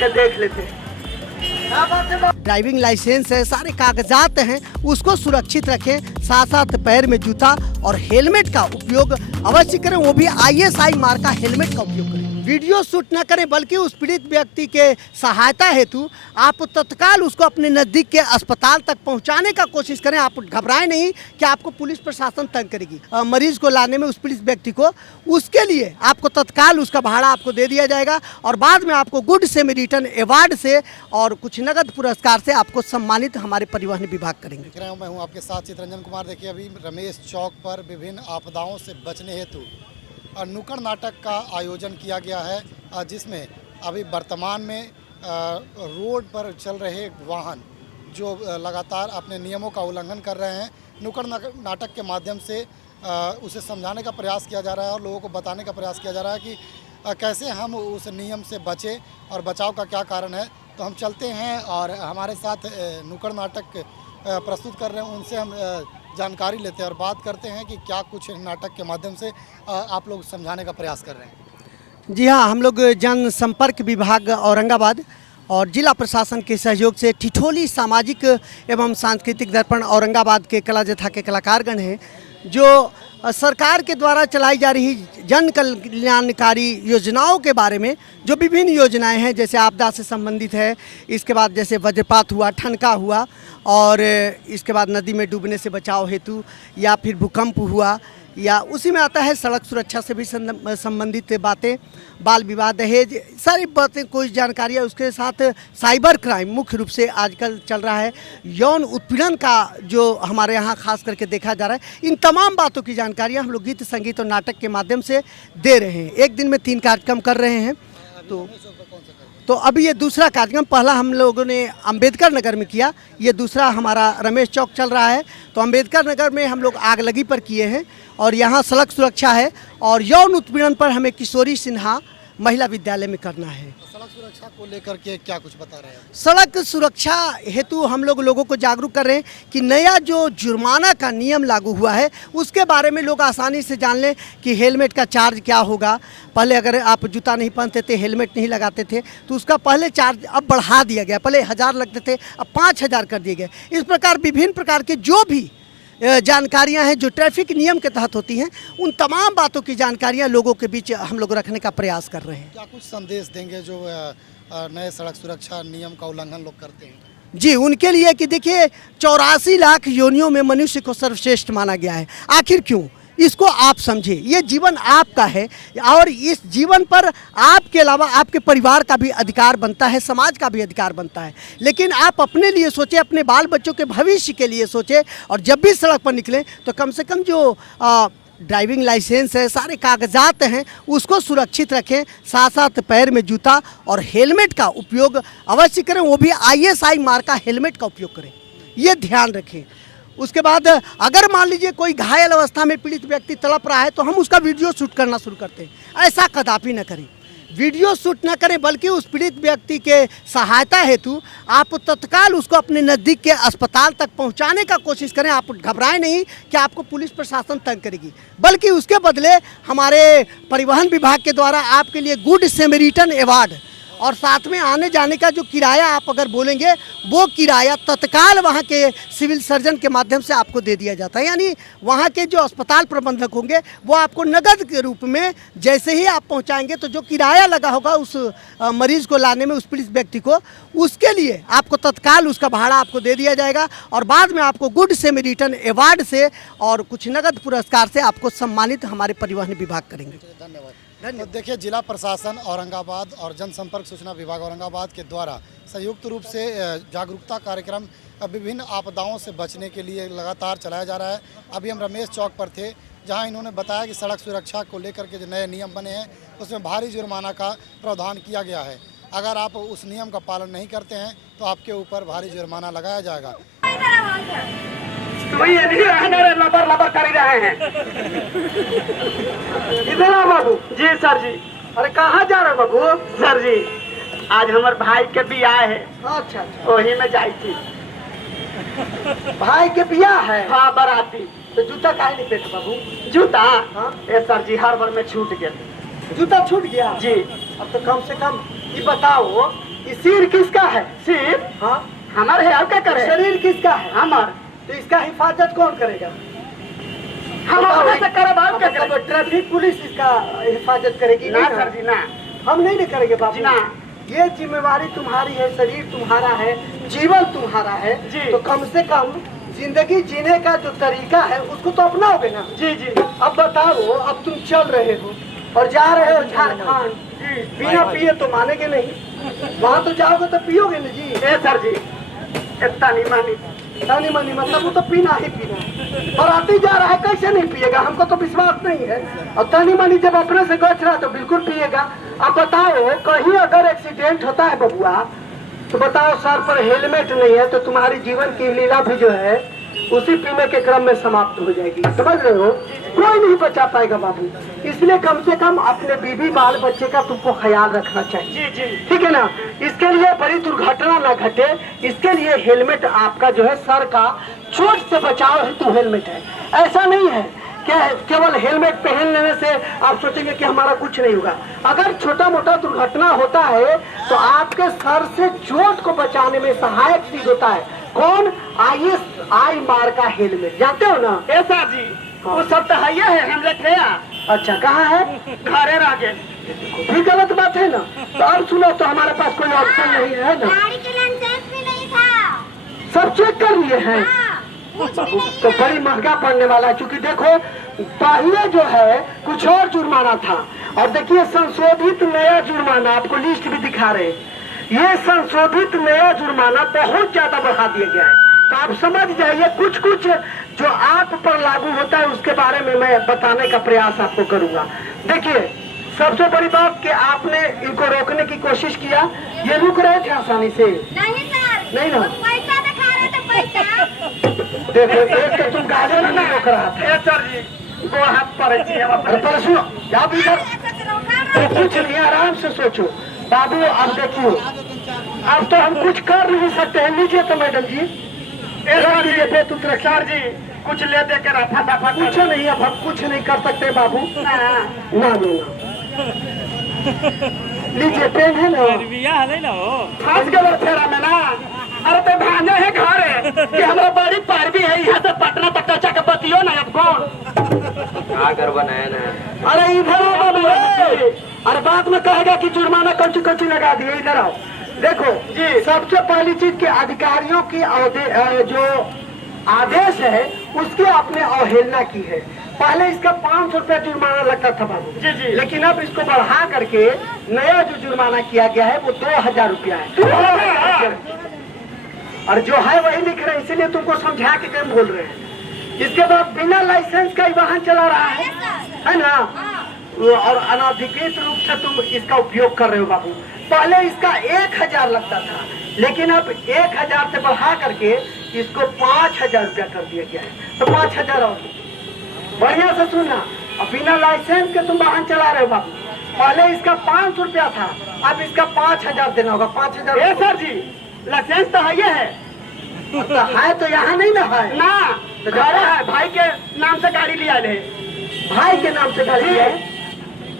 के देख लेते हैं। ड्राइविंग लाइसेंस है, सारे कागजात हैं, उसको सुरक्षित रखें। साथ साथ पैर में जूता और हेलमेट का उपयोग अवश्य करें, वो भी ISI मार्क का हेलमेट का उपयोग करें। वीडियो शूट न करें, बल्कि उस पीड़ित व्यक्ति के सहायता हेतु आप तत्काल उसको अपने नज़दीक के अस्पताल तक पहुंचाने का कोशिश करें। आप घबराएं नहीं कि आपको पुलिस प्रशासन तंग करेगी। मरीज को लाने में उस पीड़ित व्यक्ति को, उसके लिए आपको तत्काल उसका भाड़ा आपको दे दिया जाएगा और बाद में आपको गुड सेमेरिटन अवार्ड से और कुछ नगद पुरस्कार से आपको सम्मानित हमारे परिवहन विभाग करेंगे। देख रहे हो, मैं हूँ आपके साथ चित्रंजन कुमार। देखिए, अभी रमेश चौक पर विभिन्न आपदाओं से बचने हेतु नुक्कड़ नाटक का आयोजन किया गया है, जिसमें अभी वर्तमान में रोड पर चल रहे वाहन जो लगातार अपने नियमों का उल्लंघन कर रहे हैं, नुक्कड़ नाटक के माध्यम से उसे समझाने का प्रयास किया जा रहा है और लोगों को बताने का प्रयास किया जा रहा है कि कैसे हम उस नियम से बचें और बचाव का क्या कारण है। तो हम चलते हैं और हमारे साथ नुक्कड़ नाटक प्रस्तुत कर रहे हैं, उनसे हम जानकारी लेते हैं और बात करते हैं कि क्या कुछ नाटक के माध्यम से आप लोग समझाने का प्रयास कर रहे हैं। जी हाँ, हम लोग जनसंपर्क विभाग औरंगाबाद और जिला प्रशासन के सहयोग से ठिठोली सामाजिक एवं सांस्कृतिक दर्पण औरंगाबाद के कला जथा के कलाकारगण हैं, जो सरकार के द्वारा चलाई जा रही जन कल्याणकारी योजनाओं के बारे में, जो विभिन्न योजनाएं हैं, जैसे आपदा से संबंधित है, इसके बाद जैसे वज्रपात हुआ, ठनका हुआ, और इसके बाद नदी में डूबने से बचाव हेतु, या फिर भूकंप हुआ, या उसी में आता है सड़क सुरक्षा से भी संबंधित बातें, बाल विवाह, दहेज, सारी बातें, कोई जानकारियाँ। उसके साथ साइबर क्राइम मुख्य रूप से आजकल चल रहा है, यौन उत्पीड़न का जो हमारे यहाँ खास करके देखा जा रहा है, इन तमाम बातों की जानकारियाँ हम लोग गीत, संगीत और नाटक के माध्यम से दे रहे हैं। एक दिन में 3 कार्यक्रम कर रहे हैं। तो अभी ये दूसरा कार्यक्रम, पहला हम लोगों ने अंबेडकर नगर में किया, ये दूसरा हमारा रमेश चौक चल रहा है। तो अंबेडकर नगर में हम लोग आग लगी पर किए हैं और यहाँ सड़क सुरक्षा है, और यौन उत्पीड़न पर हमें किशोरी सिन्हा महिला विद्यालय में करना है। सड़क सुरक्षा को लेकर के क्या कुछ बता रहे हैं? सड़क सुरक्षा हेतु हम लोगों को जागरूक कर रहे हैं कि नया जो जुर्माना का नियम लागू हुआ है, उसके बारे में लोग आसानी से जान लें कि हेलमेट का चार्ज क्या होगा। पहले अगर आप जूता नहीं पहनते थे, हेलमेट नहीं लगाते थे, तो उसका पहले चार्ज अब बढ़ा दिया गया। पहले 1000 लगते थे, अब 5000 कर दिए गए। इस प्रकार विभिन्न प्रकार के जो भी जानकारियां हैं जो ट्रैफिक नियम के तहत होती हैं, उन तमाम बातों की जानकारियां लोगों के बीच हम लोग रखने का प्रयास कर रहे हैं। क्या कुछ संदेश देंगे जो नए सड़क सुरक्षा नियम का उल्लंघन लोग करते हैं? जी, उनके लिए कि देखिए, 84 लाख योनियों में मनुष्य को सर्वश्रेष्ठ माना गया है। आखिर क्यों? इसको आप समझे, ये जीवन आपका है और इस जीवन पर आपके अलावा आपके परिवार का भी अधिकार बनता है, समाज का भी अधिकार बनता है। लेकिन आप अपने लिए सोचें, अपने बाल बच्चों के भविष्य के लिए सोचें, और जब भी सड़क पर निकलें तो कम से कम जो ड्राइविंग लाइसेंस है, सारे कागजात हैं, उसको सुरक्षित रखें। साथ साथ पैर में जूता और हेलमेट का उपयोग अवश्य करें, वो भी ISI मार्क का हेलमेट का उपयोग करें, ये ध्यान रखें। उसके बाद अगर मान लीजिए कोई घायल अवस्था में पीड़ित व्यक्ति तड़प रहा है, तो हम उसका वीडियो शूट करना शुरू करते हैं। ऐसा कदापि न करें, वीडियो शूट न करें, बल्कि उस पीड़ित व्यक्ति के सहायता हेतु आप तत्काल उसको अपने नज़दीक के अस्पताल तक पहुंचाने का कोशिश करें। आप घबराएं नहीं कि आपको पुलिस प्रशासन तंग करेगी, बल्कि उसके बदले हमारे परिवहन विभाग के द्वारा आपके लिए गुड सेमेरिटन अवार्ड और साथ में आने जाने का जो किराया आप अगर बोलेंगे, वो किराया तत्काल वहाँ के सिविल सर्जन के माध्यम से आपको दे दिया जाता है। यानी वहाँ के जो अस्पताल प्रबंधक होंगे, वो आपको नगद के रूप में जैसे ही आप पहुँचाएंगे, तो जो किराया लगा होगा उस मरीज़ को लाने में, उस पीड़ित व्यक्ति को, उसके लिए आपको तत्काल उसका भाड़ा आपको दे दिया जाएगा और बाद में आपको गुड सेमेरिटन अवार्ड से और कुछ नगद पुरस्कार से आपको सम्मानित हमारे परिवहन विभाग करेंगे। धन्यवाद। तो देखिए, जिला प्रशासन औरंगाबाद और जनसंपर्क सूचना विभाग औरंगाबाद के द्वारा संयुक्त रूप से जागरूकता कार्यक्रम विभिन्न आपदाओं से बचने के लिए लगातार चलाया जा रहा है। अभी हम रमेश चौक पर थे, जहां इन्होंने बताया कि सड़क सुरक्षा को लेकर के जो नए नियम बने हैं, उसमें भारी जुर्माना का प्रावधान किया गया है। अगर आप उस नियम का पालन नहीं करते हैं तो आपके ऊपर भारी जुर्माना लगाया जाएगा। तो ये नहीं लबर लबर कर रहे हैं। इधर आ बाबू। जी सर जी। अरे कहाँ जा रहे बाबू? सर जी, आज हमारे भाई के बियाह है। अच्छा, वही में जाई थी। भाई के बियाह है? हाँ, बाराती। तो जूता काहे नहीं पहने बाबू? जूता? हाँ? ए सर जी, हर बार में छूट गया। जूता छूट गया? जी। अब तो कम से कम ये बताओ ये सिर किसका है? सिर हाँ, हमारे है, और क्या करे? शरीर किसका है? हमार तो इसका हिफाजत कौन करेगा? हम अपने से करे, बाप क्या तो करे? ट्रैफिक पुलिस इसका हिफाजत करेगी? ना नहीं सर जी, ना हम नहीं करेंगे बाबू। ना। ये जिम्मेवारी तुम्हारी है, शरीर तुम्हारा है, जीवन तुम्हारा है, जी। तो कम से कम जिंदगी जीने का जो तरीका है उसको तो अपनाओगे ना। जी जी अब बताओ, अब तुम चल रहे हो और जा रहे हो झारखंड, जी। बिना पिए तो मानेंगे नहीं, वहाँ तो जाओगे तो पियोगे ना जी। ए सर जी, इतना नहीं मानी। तानी मनी मतलब वो तो पीना ही पीना है। और आती जा रहा है, कैसे नहीं पिएगा? हमको तो विश्वास नहीं है। और तानी मनी जब अपने से गच रहा है तो बिल्कुल पिएगा। अब बताओ, कहीं अगर एक्सीडेंट होता है बबुआ, तो बताओ सर पर हेलमेट नहीं है तो तुम्हारी जीवन की लीला भी जो है उसी पीने के क्रम में समाप्त हो जाएगी। समझ रहे हो? कोई नहीं बचा पाएगा बाबू। इसलिए कम से कम अपने बीवी बाल बच्चे का तुमको ख्याल रखना चाहिए। जी जी ठीक है ना? इसके लिए बड़ी दुर्घटना ना घटे, इसके लिए हेलमेट आपका जो है सर का चोट से बचाव हेतु हेलमेट है। ऐसा नहीं है कि केवल हेलमेट पहन लेने से आप सोचेंगे कि हमारा कुछ नहीं होगा। अगर छोटा मोटा दुर्घटना होता है तो आपके सर से चोट को बचाने में सहायक सिद्ध होता है। कौन? ISI मार्क का हेलमेट, जानते हो ना? ए सर जी, वो सब तो है हेमलेट है। अच्छा, कहाँ है? घरे रह गए। भी गलत बात है ना। तो अब सुनो, तो हमारे पास कोई ऑप्शन नहीं है ना, गाड़ी के लाइसेंस भी नहीं था। सब चेक कर लिए हैं। हाँ, कुछ भी नहीं तो था। बड़ी महंगा पड़ने वाला है, क्योंकि देखो पहले जो है कुछ और जुर्माना था, और देखिए संशोधित नया जुर्माना आपको लिस्ट भी दिखा रहे हैं। ये संशोधित नया जुर्माना बहुत ज्यादा बढ़ा दिया गया है। तो आप समझ जाइए, कुछ कुछ जो आप पर लागू होता है उसके बारे में मैं बताने का प्रयास आपको करूंगा। देखिए, सबसे बड़ी बात कि आपने इनको रोकने की कोशिश किया, ये रुक रहे थे आसानी से। नहीं सर, नहीं ना? वो पैसा दिखा रहे थे, पैसा। देखो, एक तो तुम गाड़ी में नहीं रोक रहा था। ए सर जी, दो हाथ पर चाहिए अरे पर सुनो, आप इधर ऐसा से रोका रहा तो कुछ नहीं, आराम से सोचो बाबू। अब देखिए, अब तो हम कुछ कर नहीं सकते हैं। लीजिए तो मैडम जी, रख लीजिए बेतुत रखिए। सर जी, कुछ ले दे के फटाफट। कुछ नहीं, अब हम कुछ नहीं कर सकते बाबू। ना ना, लीजिए, पेन है ना? फंस गए फेरा में ना। अरे तो भांजे है घर है कि हमारा बड़ी पार भी है, यहाँ से पटना तक चचा के बतियो ना। अब कौन क्या कर बनाया ना? अरे इधर आओ बाबू। अरे बाद में कहेगा कि जुर्माना कच्ची कच्ची लगा दिए। इधर आओ। देखो जी। सबसे पहली चीज के अधिकारियों की जो आदेश है उसकी आपने अवहेलना की है। पहले इसका 500 रुपया जुर्माना लगता था बाबू जी जी। लेकिन अब इसको बढ़ा करके नया जो जुर्माना किया गया है वो 2000 रुपया है। और जो है वही लिख रहे हैं, इसीलिए तुमको समझा के कम बोल रहे हैं। इसके बाद बिना लाइसेंस का ही वाहन चला रहा है ना? और अनाधिकृत रूप से तुम इसका उपयोग कर रहे हो बाबू। पहले इसका 1000 लगता था, लेकिन अब 1000 से बढ़ा करके इसको 5000 रुपया कर दिया गया है। तो 5000 और बढ़िया से सुनना। अब बिना लाइसेंस के तुम वाहन चला रहे हो बाबू। पहले इसका 500 रुपया था, अब इसका 5000 देना होगा। 5000। ए सर जी, लाइसेंस तो है तो है तो यहाँ नहीं ना है ना। तो घरे है, भाई के नाम से गाड़ी लिया है। भाई के नाम से गाड़ी है?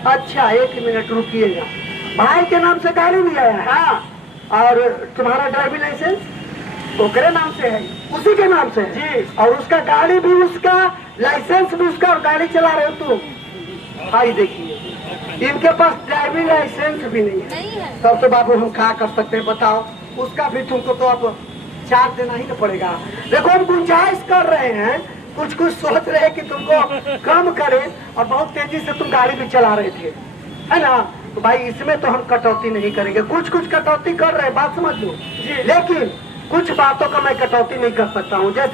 अच्छा, 1 मिनट रुकिएगा। भाई के नाम से गाड़ी लिया है? हाँ। और तुम्हारा ड्राइविंग लाइसेंस ओकरे नाम से है। उसी के नाम से? जी। और उसका गाड़ी भी उसका, लाइसेंस भी उसका, और गाड़ी चला रहे हो तुम। भाई देखिए, इनके पास ड्राइविंग लाइसेंस भी नहीं है। नहीं है। तब तो बाबू हम क्या कर सकते हैं बताओ? उसका भी तुमको तो अब चार्ज देना ही तो पड़ेगा। देखो, हम गुंजाइश कर रहे हैं, कुछ कुछ सोच रहे हैं कि तुमको कम करें, और बहुत तेजी से तुम गाड़ी भी चला रहे थे, है ना? तो भाई इसमें तो हम कटौती नहीं करेंगे। कुछ कुछ कटौती कर रहे हैं, बात समझ लो। लेकिन कुछ बातों का मैं कटौती नहीं कर सकता हूँ। जैसे